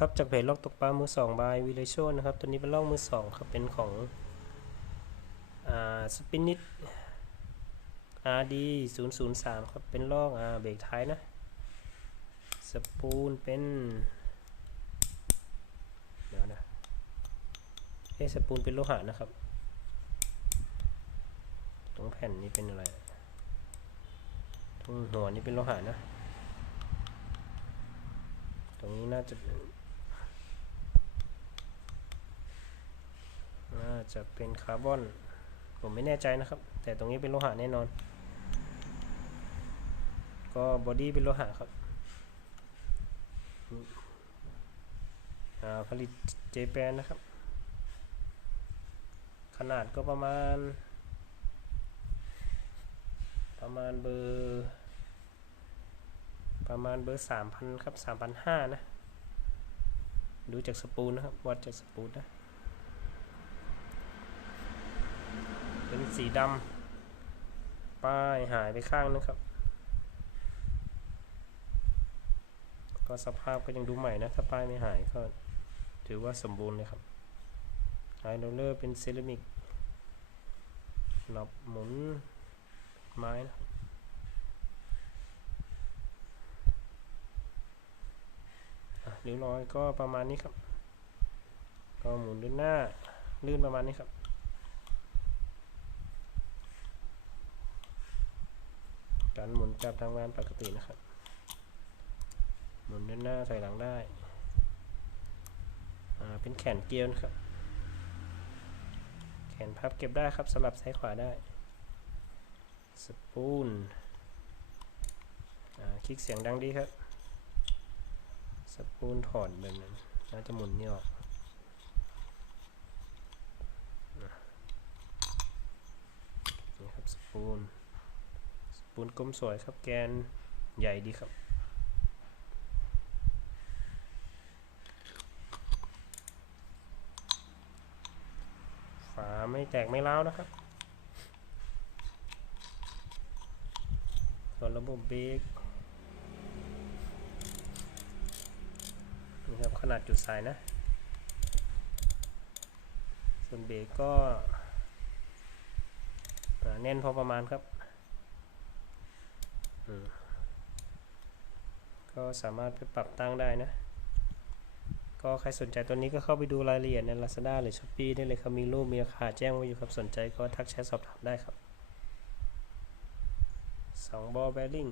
ครับจากเพจลอกตกปลามือสองบายวิเลชนนะครับ ตัวนี้เป็นลอกมือสองครับ เป็นของอ่าสปินิต RD 0 0 3ครับ เป็นลอกอ่าเบรกท้ายนะ สปูนเป็น เดี๋ยวนะเอสปูนเป็นโลหะนะครับ ตรงแผ่นนี้เป็นอะไร ตรงหัวนี้เป็นโลหะนะ ตรงนี้น่าจะเป็นน่า จะเป็นคาร์บอน ผมไม่แน่ใจนะครับ แต่ตรงนี้เป็นโลหะแน่นอน ก็บอดี้เป็นโลหะครับผลิตเจแปนนะครับ ขนาดก็ประมาณ ประมาณเบอร์ประมาณเบอร์สามพันครับสามพันห้านะ ดูจากสปูนนะครับ วัดจากสปูนนะ เป็น สีดำป้ายหายไปข้างนึงครับ ก็สภาพก็ยังดูใหม่นะ ถ้าป้ายไม่หายก็ถือว่าสมบูรณ์เลยครับไฮโรเลอร์เป็นเซรามิกหนอบหมุนไม้นะอะริ้วรอยก็ประมาณนี้ครับ ก็หมุนเดินหน้าลื่นประมาณนี้ครับ การหมุนจับทางงานปกตินะครับ หมุนเดินหน้าถอยหลังได้ เป็นแขนเกลียวนะครับ แขนพับเก็บได้ครับสลับซ้ายขวาได้ สปูนคลิกเสียงดังดีครับ สปูนถอดแบบนั้นแล้วจะหมุนนี่ออกนี่ครับสปูน ปูนกลมสวยครับแกนใหญ่ดีครับฝาไม่แตกไม่ร้านะครับส่วนระบบเบรกนี่ครับขนาดจุดสายนะ ส่วนเบรกก็แน่นพอประมาณครับ ก็สามารถไปปรับตั้งได้นะ ก็ใครสนใจตัวนี้ก็เข้าไปดูรายละเอียดใน Lazada หรือ Shopee ได้เลยครับ มีรูปมีราคาแจ้งไว้อยู่ครับ สนใจก็ทักแชทสอบถามได้ครับ2บอลแบริ่ง